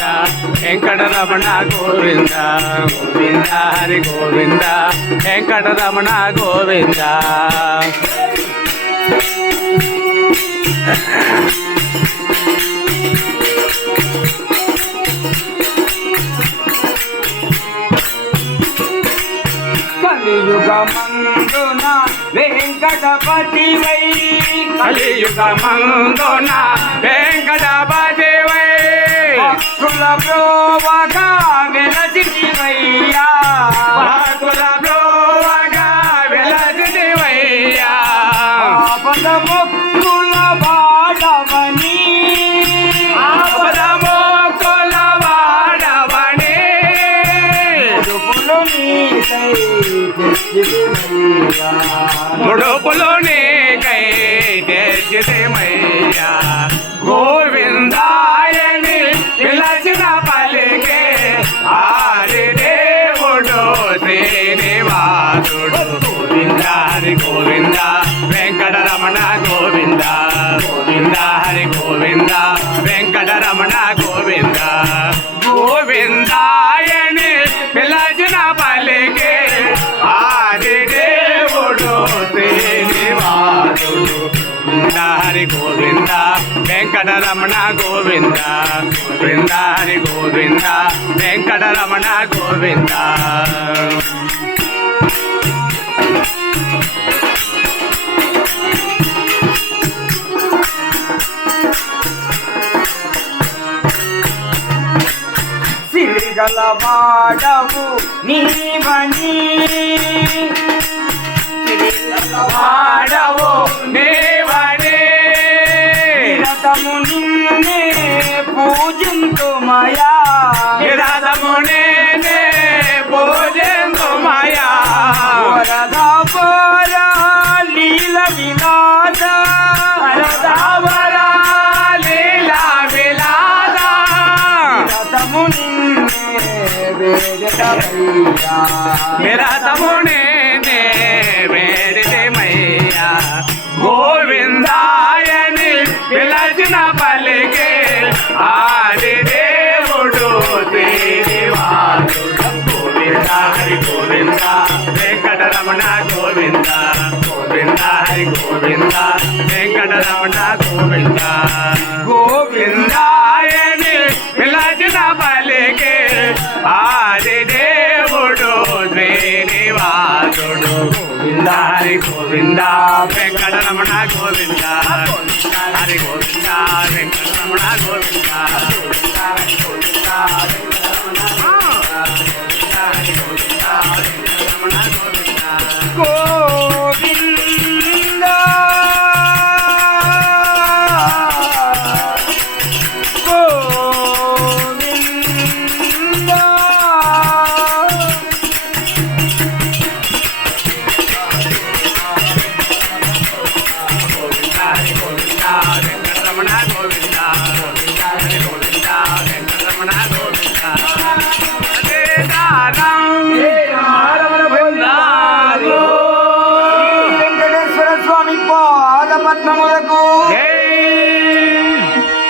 Govinda Venkataramana Govinda Govinda Hari Govinda Venkataramana Govinda కలియుగమందున Venkatapati why కలియుగమందున Venkatapati why భక్తుల ప్రోవగా వెలసివయ్యా భక్తుల ప్రోవగా వెలసివయ్యా ఆపద మొక్కుల వాడవని ఆపద మొక్కుల వాడవని ముడుపులు నీకై తెచ్చితిమయ్యా గోవిందాయని పిలచిన పలికే ఆది దేవుడు శ్రీనివాసుడు గోవింద హరి గోవింద వెంకటరమణ గోవింద గోవింద హరి గోవింద వెంకటరమణ గోవింద గోవిందాయని పిలచిన పలికే ఆది దేవుడు శ్రీనివాసుడు గోవింద హరి గోవింద వెంకటరమణ గోవింద గోవింద హరి గోవింద వెంకటరమణ గోవింద సిరిగలవాడవు నీవని వాడవు నీవని నిరతము నిన్నే పూజింతుమయా నిరతము నిన్నే పూజింతుమయా వరదా వర లీల విలాస వరదా వర లీల విలాస నిరతము నిన్నే వేడటమయ్యా నిరతము నిన్నే వేడితిమయ్యా గోవిందాయని పిలచిన పలికే ఆది దేవుడు శ్రీనివాసుడు గోవింద హరి గోవింద వెంకటరమణ గోవింద గోవింద హరి గోవింద వెంకటరమణ గోవింద గోవిందాయని పిలచిన పలికే ఆది దేవుడు శ్రీనివాసుడు గోవింద హరి గోవింద వెంకటరమణ గోవింద హరి గోవింద వెంకటరమణ గోవింద హరి గోవింద హరి గోవింద వెంకటరమణ గోవింద గోవింద గోవింద హరి గోవింద వెంకటరమణ గోవింద హరి గోవింద